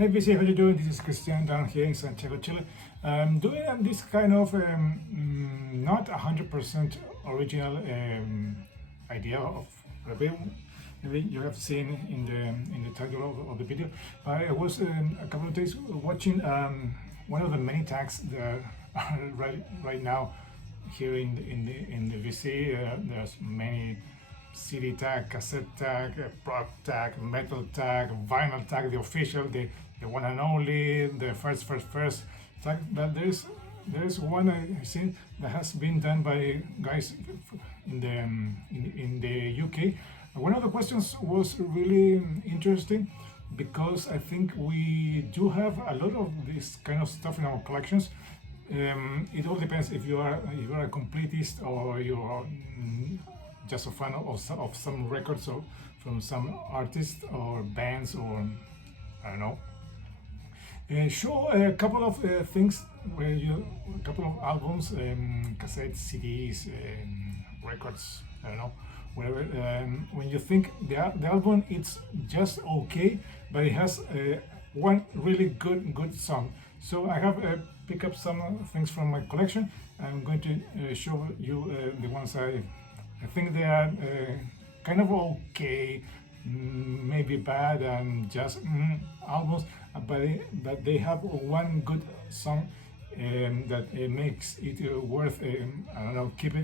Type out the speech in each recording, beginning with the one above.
Hey VC, how you doing? This is Christian down here in Santiago, Chile. Doing this kind of not 100% original idea of review. Maybe you have seen in the title of the video. I was a couple of days watching one of the many tags that are right now here in the VC. There's many CD tag, cassette tag, prog tag, metal tag, vinyl tag, the official, the one and only, the first tag. But there's one I've seen that has been done by guys in the UK. One of the questions was really interesting because I think we do have a lot of this kind of stuff in our collections. It all depends if you are a completist or you are just a fan of some records or from some artists or bands or I don't know. Show a couple of things where a couple of albums, cassettes, CDs, records, I don't know, whatever. When you think the album it's just okay, but it has one really good song. So I have picked up some things from my collection. I'm going to show you the ones I think they are kind of okay, maybe bad and just albums, but they have one good song that makes it worth. I don't know, keep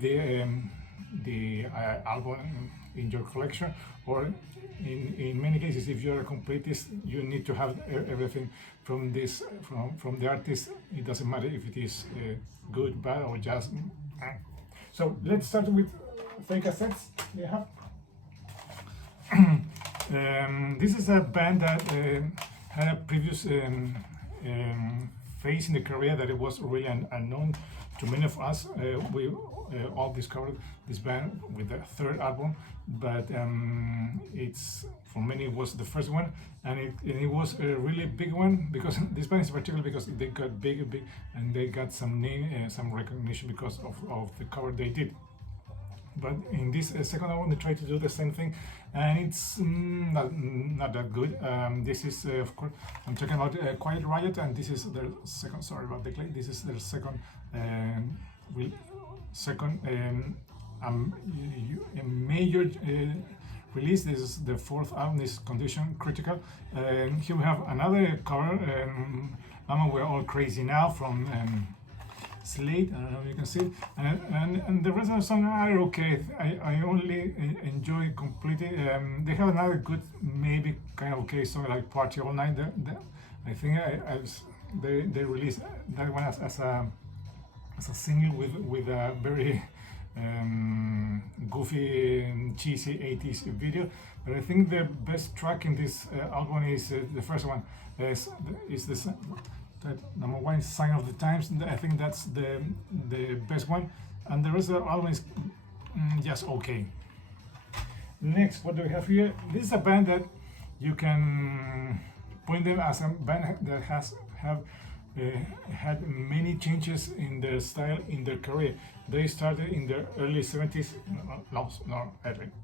the album in your collection, or in many cases, if you're a completist, you need to have everything from the artist. It doesn't matter if it is good, bad, or just. So let's start with fake cassettes they have. This is a band that had a previous phase in the career that it was really unknown to many of us. We all discovered this band with the third album, but it's for many it was the first one, and it was a really big one because this band is particular because they got big, and they got some name, some recognition because of the cover they did. But in this second album, they try to do the same thing, and it's not that good. This is, of course, I'm talking about Quiet Riot, and this is their second. Sorry about the clay. This is their second, major release. This is the fourth album. This Condition Critical. Here we have another cover. Mama, We're All Crazy Now from. Slate, I don't know if you can see it, and the rest of the songs are okay. I only enjoy completely. They have another good, maybe kind of okay song like Party All Night. I think they released that one as a single with a very goofy, cheesy 80s video. But I think the best track in this album is the first one. Is this. That number one is Sign of the Times. I think that's the best one, and the rest of the album is just okay. Next, what do we have here? This is a band that you can point them as a band that have had many changes in their style in their career. They started in the early 70s,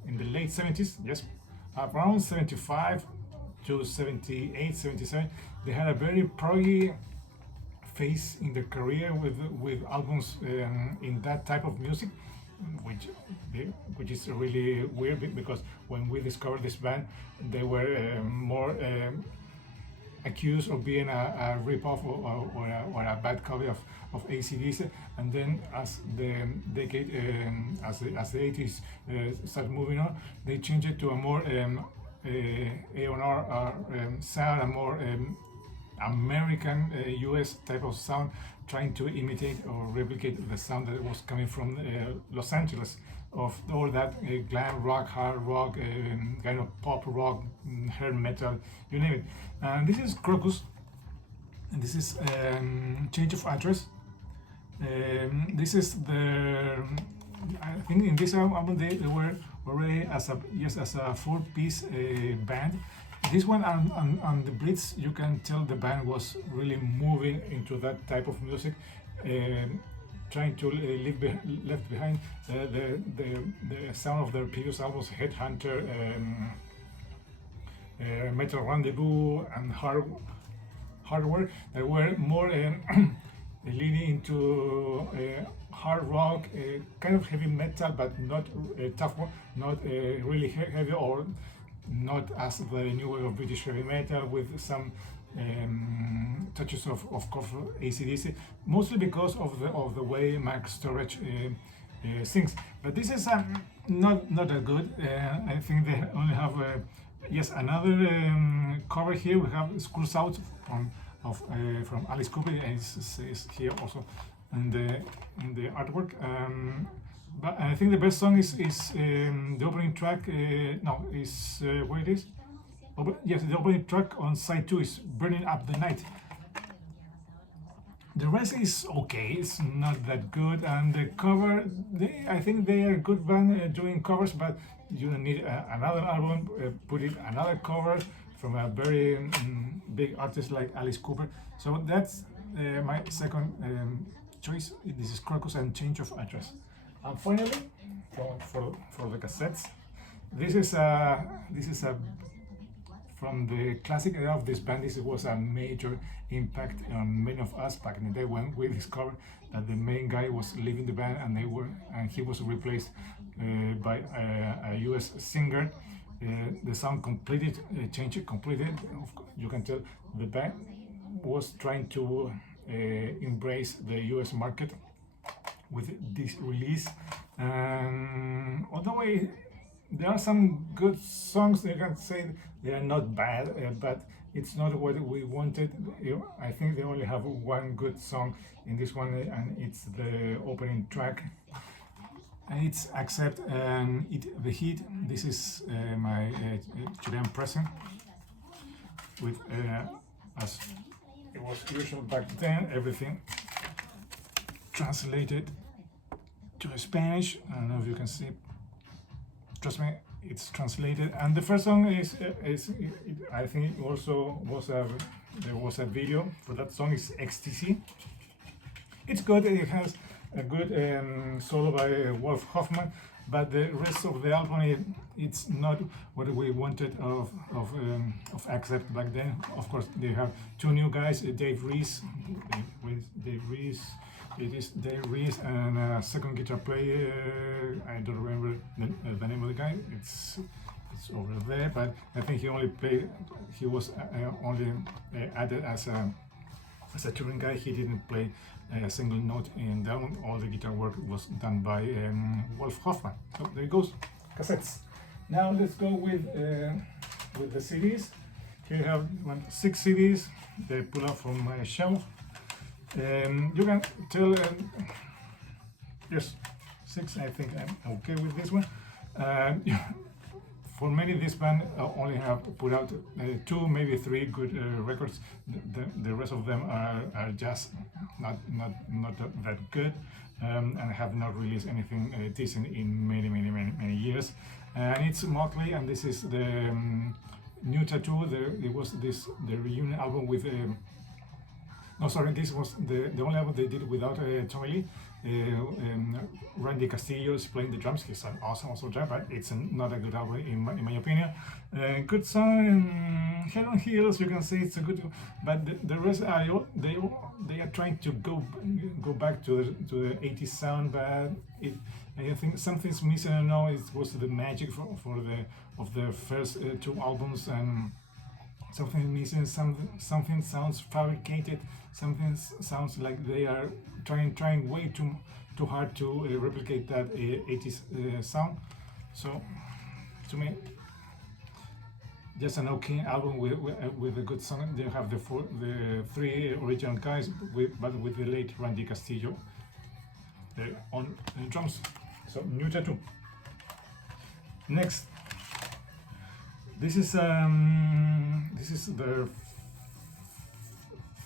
in the late 70s, yes, around 75 to 78, 77. They had a very proggy phase in their career with albums in that type of music, which is really weird because when we discovered this band, they were more accused of being a rip-off or a bad copy of AC/DC, and then as the decade, as the 80s started moving on, they changed it to a more A&R sound, a more American US type of sound, trying to imitate or replicate the sound that was coming from Los Angeles, of all that glam rock, hard rock, kind of pop rock, hair metal, you name it. And this is Crocus, and this is Change of Address. This is I think in this album they were already as a four-piece band. This one on the Blitz, you can tell the band was really moving into that type of music, trying to leave left behind the sound of their previous albums, Headhunter, Metal Rendezvous and Hardware that were more leaning into hard rock, kind of heavy metal, but not tough one, not really heavy, or not as the new wave of British heavy metal with some touches of course AC/DC, mostly because of the way Mark Storage sings. But this is not that good. I think they only have yes, another cover here. We have Schools Out from Alice Cooper, and it says here also in the artwork. But I think the best song is the opening track. No, is where it is. Yes, the opening track on side 2 is Burning Up the Night. The rest is okay, it's not that good, and the cover, I think they are a good band doing covers, but you don't need another album, put it another cover from a very big artist like Alice Cooper. So that's my second choice. This is Crocus and Change of Address. And finally, for the cassettes, this is a from the classic era of this band. This was a major impact on many of us back in the day when we discovered that the main guy was leaving the band, and he was replaced by a US singer. The sound changed completely. You can tell the band was trying to embrace the US market with this release. Although there are some good songs, you can say they are not bad, but it's not what we wanted. I think they only have one good song in this one, and it's the opening track. It's Accept and The Heat. This is my Chilean present, with as it was usual back then, everything translated to Spanish. I don't know if you can see. Trust me, it's translated. And the first song is I think also there was a video for that song. Is XTC. It's good. It has a good solo by Wolf Hoffman, but the rest of the album, it's not what we wanted of Accept back then. Of course, they have two new guys, Dave Reese. It is Dave Reese and a second guitar player. I don't remember the name of the guy. It's over there, but I think he was only added as a touring guy. He didn't play a single note in the album. All the guitar work was done by Wolf Hoffman. So there goes cassettes. Now let's go with the CDs. Here you have 6 CDs. They pull out from my shelf. You can tell, yes, 6. I think I'm okay with this one. For many, this band only have put out 2, maybe 3 good records. The rest of them are just not that good, and have not released anything decent in many years. And it's Motley, and this is the New Tattoo. It was the reunion album with. No, sorry, this was the only album they did without Tommy Lee. Randy Castillo is playing the drums. He's an awesome drummer, but it's not a good album in my opinion. Good song, Head on Heels, you can say it's a good, but the rest they are trying to go back to the 80s sound, but I think something's missing. I don't know. It was the magic of the first 2 albums, and something missing. Something sounds fabricated. Something sounds like they are trying way too hard to replicate that 80s sound. So to me, just an okay album with a good song. They have the 3 original guys, but with the late Randy Castillo on drums. So New Tattoo. Next, this is their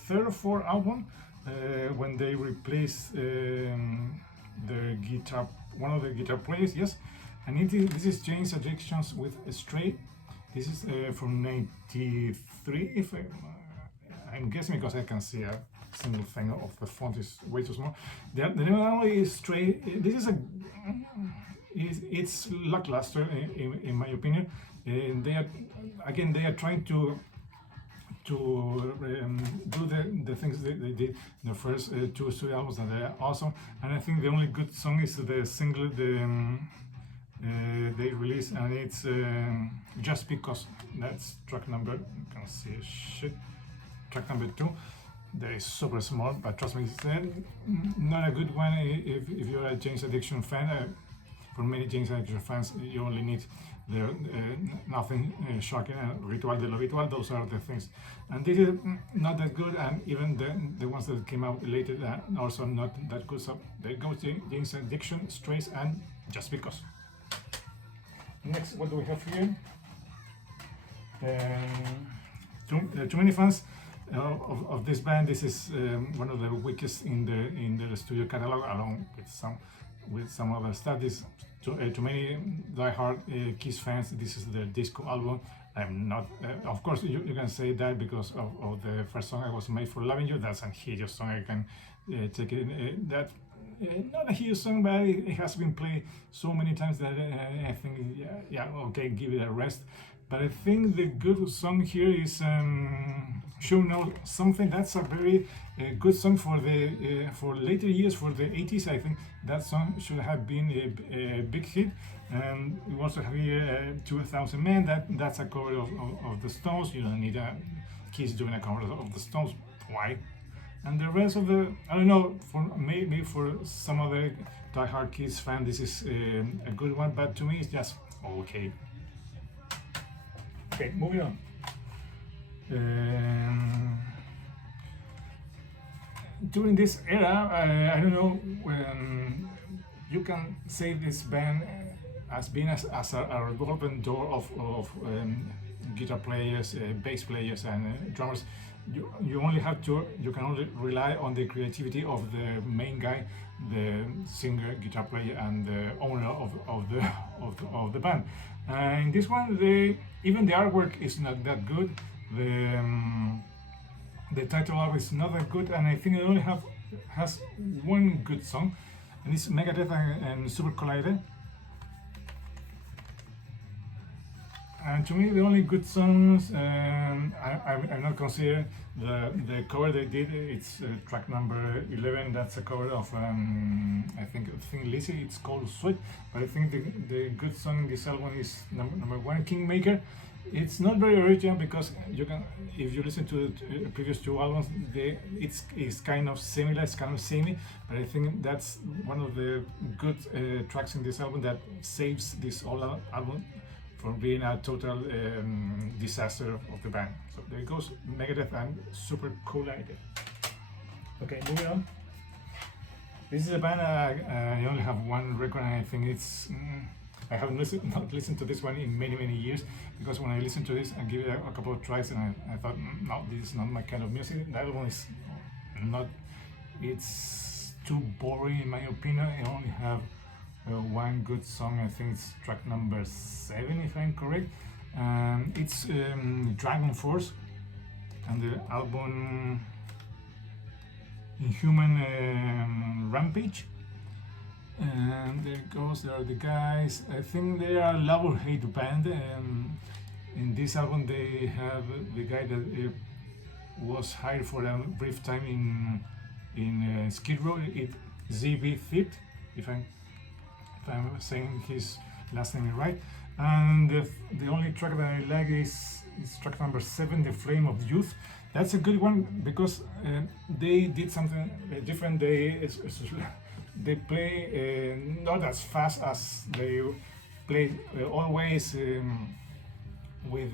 3rd or 4th album, when they replaced their guitar, one of the guitar players. Yes, and this is Jane's Addictions with Stray. This is from '93. If I'm guessing, because I can see a single thing of the font is way too small. The name of the album is Stray. This is it's lackluster in my opinion. they are again they are trying to do the things they did in the first two studio albums, and they're awesome. And I think the only good song is the single they released, and it's Just Because. That's track number, you can see shit, track number 2. That is super small, but trust me, it's not a good one if you're a Jane's Addiction fan. For many Jane's Addiction fans, you only need the Nothing Shocking and Ritual de lo Ritual. Those are the things, and this is not that good, and even the ones that came out later are also not that good. So there goes Jane's Addiction, Strays, and Just Because. Next, what do we have here? Too many fans of this band. This is one of the weakest in the studio catalog, along with some other stuff. This to many die-hard Kiss fans, this is the disco album. I'm not, of course, you can say that because of the first song, I Was Made for Loving You. That's a huge song. I can take it. That not a huge song, but it has been played so many times that I think, yeah, okay, give it a rest. But I think the good song here is Sure Know Something. That's a very good song for the for later years, for the 80s. I think that song should have been a big hit. And we also have here 2000 Men. That's a cover of the Stones. You don't need a Kiss doing a cover of the Stones. Why? And the rest of the, I don't know, for maybe for some other die-hard Kiss fan, this is a good one. But to me, it's just okay. Okay, moving on. During this era, I don't know when you can say this band has been as a revolving door of guitar players, bass players, and drummers. You can only rely on the creativity of the main guy, the singer, guitar player, and the owner of the band. In this one, even the artwork is not that good. The title album is not that good, and I think it only has one good song, and it's Megadeth and Super Collider. And to me, the only good songs, I'm not consider the cover they did. It's track number 11. That's a cover of I think Lizzy. It's called Sweat. But I think the good song in this album is number 1, Kingmaker. It's not very original because if you listen to the previous two albums, it's kind of similar. It's kind of samey. But I think that's one of the good tracks in this album that saves this whole album from being a total disaster of the band. So there goes Megadeth and Super Collider. Okay, moving on. This is a band I only have one record, and I think it's I haven't not listened to this one in many years, because when I listened to this I give it a couple of tries and I thought, no, this is not my kind of music. That one is not. It's too boring in my opinion. I only have one good song. I think it's track number 7 if I'm correct. It's Dragon Force, and the album Inhuman Rampage. And there are the guys. I think they are a love or hate band. In this album they have the guy that was hired for a brief time in Skid Row, ZB Fit, if I'm saying his last name right. And the only track that I like is track number 7, The Flame of Youth. That's a good one because they did something different. They play not as fast as they play always, with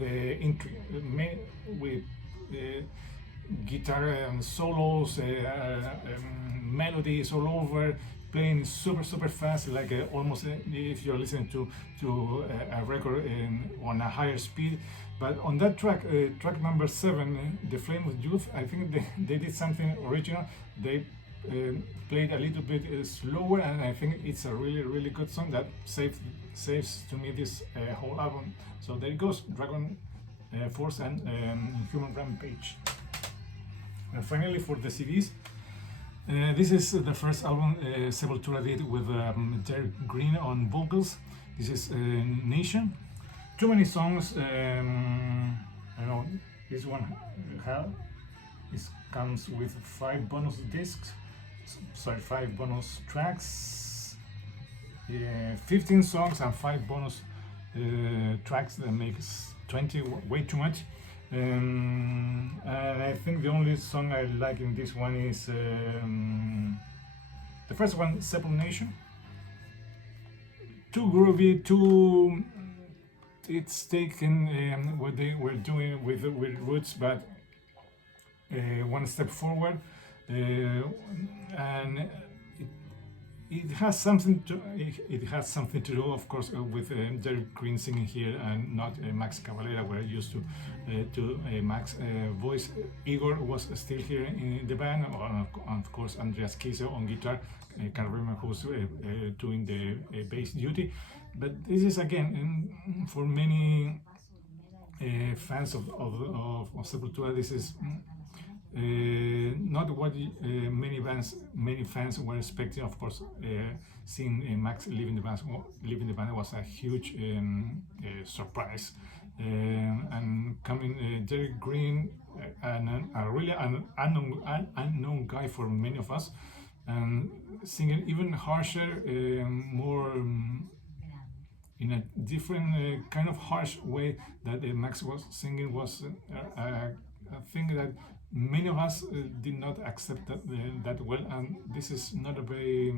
guitar and solos, melodies all over, playing super fast, like almost if you're listening to a record on a higher speed. But on that track, track number 7, The Flame of Youth, I think they did something original. They played a little bit slower, and I think it's a really good song that saves to me this whole album. So there it goes, Dragon Force and Human Rampage. And finally, for the CDs, this is the first album Sepultura did with Derek Green on vocals. This is Nation. too many songs. I know this one comes with 5 bonus discs. Sorry, 5 bonus tracks. 15 songs and 5 bonus tracks. That makes 20, way too much. And I think the only song I like in this one is the first one, Sepul Nation. Too groovy, too. It's taken what they were doing with Roots, but one step forward, and it has something to do, of course, with Derek Green singing here and not Max Cavalera, where I used to Max voice. Igor was still here in the band, and of course Andreas Kiese on guitar. I can't remember who's doing the bass duty, but this is again for many fans of Sepultura. This is not what many fans were expecting. Of course, seeing Max leaving the band was a huge surprise. And coming Derek Green, a really unknown guy for many of us, and singing even harsher, more in a different kind of harsh way that Max was singing, was a thing that many of us did not accept that well, and this is not a very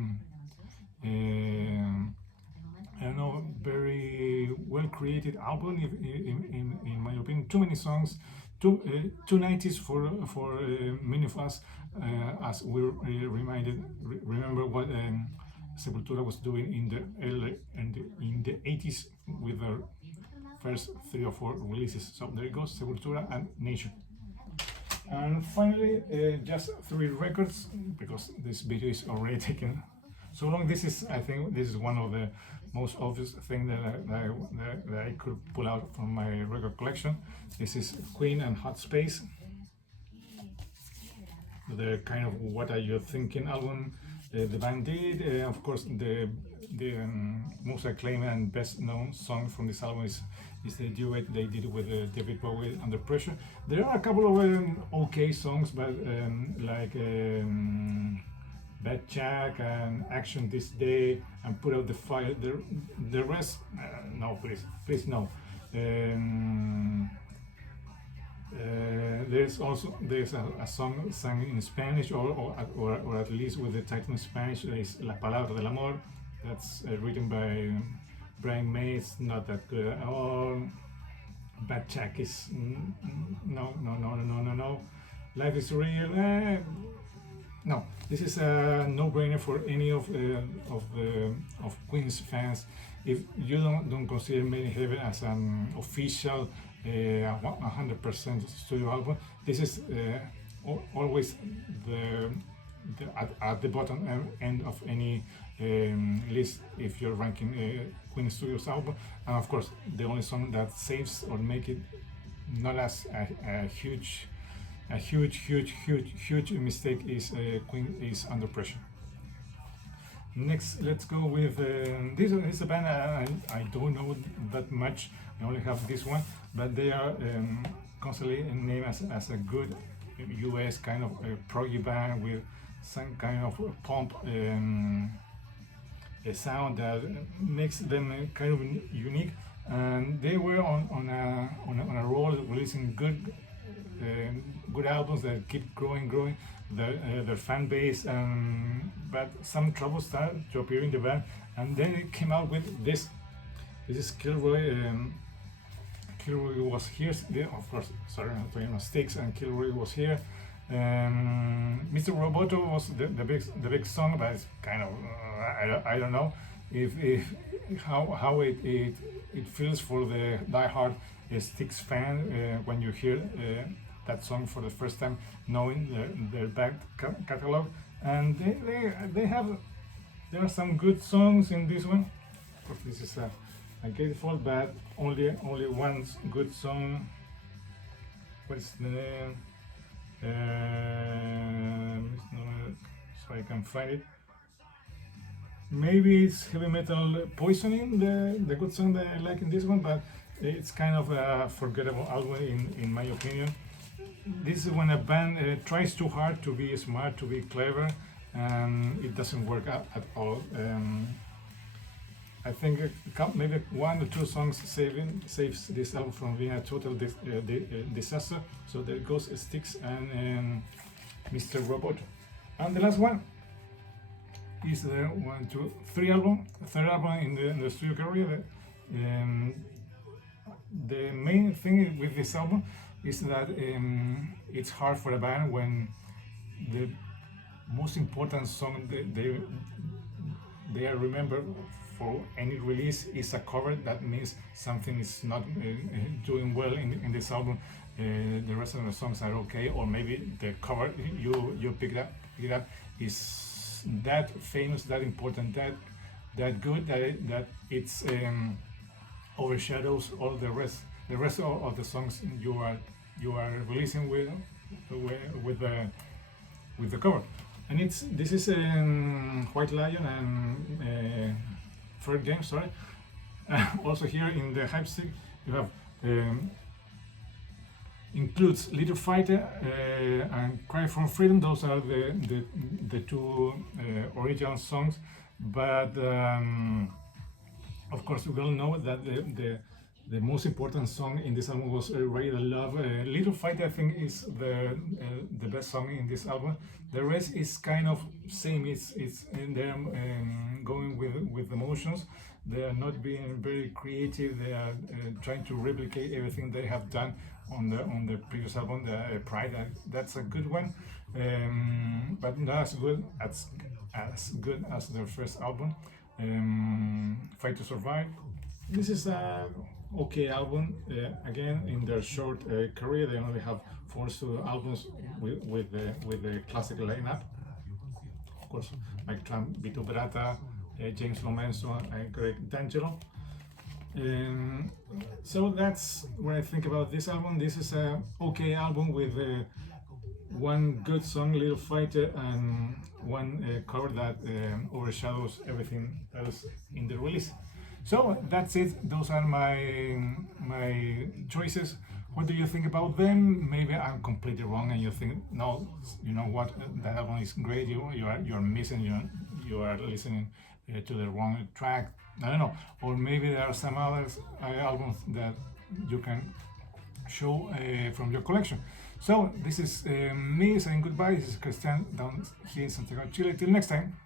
I don't know, very well created album in my opinion. Too many songs, too 90s for many of us, as we're remember what Sepultura was doing in the 80s with their first 3 or 4 releases. So there it goes, Sepultura and Nation. And finally, just 3 records, because this video is already taken so long. I think this is one of the most obvious thing that I could pull out from my record collection. This is Queen and Hot Space, the kind of What Are You Thinking album the band did. Of course, the most acclaimed and best known song from this album is the duet they did with David Bowie, Under Pressure. There are a couple of okay songs, but like Bad Jack and Action This Day and Put Out the Fire. The rest, no, please no. There's a song sung in Spanish, or at least with the title in Spanish. Is La Palabra del Amor. That's written by Brian May. It's not that good at all. Bad Jack is no. Life is Real. No, this is a no-brainer for any of Queen's fans. If you don't consider Made in Heaven as an official 100% studio album, this is always at the bottom end of any list if you're ranking Queen Studios album. And of course, the only song that saves or make it not as a huge mistake is Queen is Under Pressure. Next, let's go with this is a band I don't know that much. I only have this one, but they are constantly named as a good US kind of proggy band with some kind of pump a sound that makes them kind of unique. And they were on a roll, releasing good albums that keep growing their fan base, but some trouble started to appear in the band, and then it came out with this. This is Kilroy. Kilroy was here, of course. Sorry, I'm talking Styx, and Kilroy was here. Mr. Roboto was the big song, but it's kind of I don't know if how it feels for the diehard Styx fan when you hear that song for the first time, knowing their back catalog. And there are some good songs in this one. Of course, this is a gatefold, but only one good song. What's the name? So I can find it. Maybe it's Heavy Metal Poisoning, the good song that I like in this one, but it's kind of a forgettable album in my opinion. This is when a band tries too hard to be smart, to be clever, and it doesn't work out at all. I think maybe one or two songs saves this album from being a total disaster. So there goes Styx and Mr. Robot. And the last one is the third album in the studio career. The main thing with this album is that it's hard for a band when the most important song they are remembered for any release is a cover. That means something is not doing well in this album. The rest of the songs are okay, or maybe the cover you pick it up is that famous, that important, that good that it's overshadows all the rest of the songs you are releasing with the cover. And this is White Lion and Fair James, sorry. Also here in the hype stick you have includes Little Fighter and Cry for Freedom. Those are the two original songs, but of course we all know that the most important song in this album was Ready to Love. Little Fighter I think is the best song in this album. The rest is kind of same. It's in them going with emotions. They are not being very creative. They are trying to replicate everything they have done on the previous album, the Pride. That's a good one, but not as good as their first album. Fight to Survive. This is a okay album. Again, in their short career, they only have 4 studio albums with the classic lineup. Of course, Mike Tramp, Vito Bratta, James Lomenzo, and Greg D'Angelo. So that's what I think about this album. This is a okay album with one good song, Little Fighter, and one cover that overshadows everything else in the release. So that's it. Those are my choices. What do you think about them? Maybe I'm completely wrong, and you think no, you know what, that album is great. You're missing. You are listening to the wrong track. I don't know. Or maybe there are some other albums that you can show from your collection. So this is me saying goodbye. This is Christian down here in Santiago, Chile. Till next time.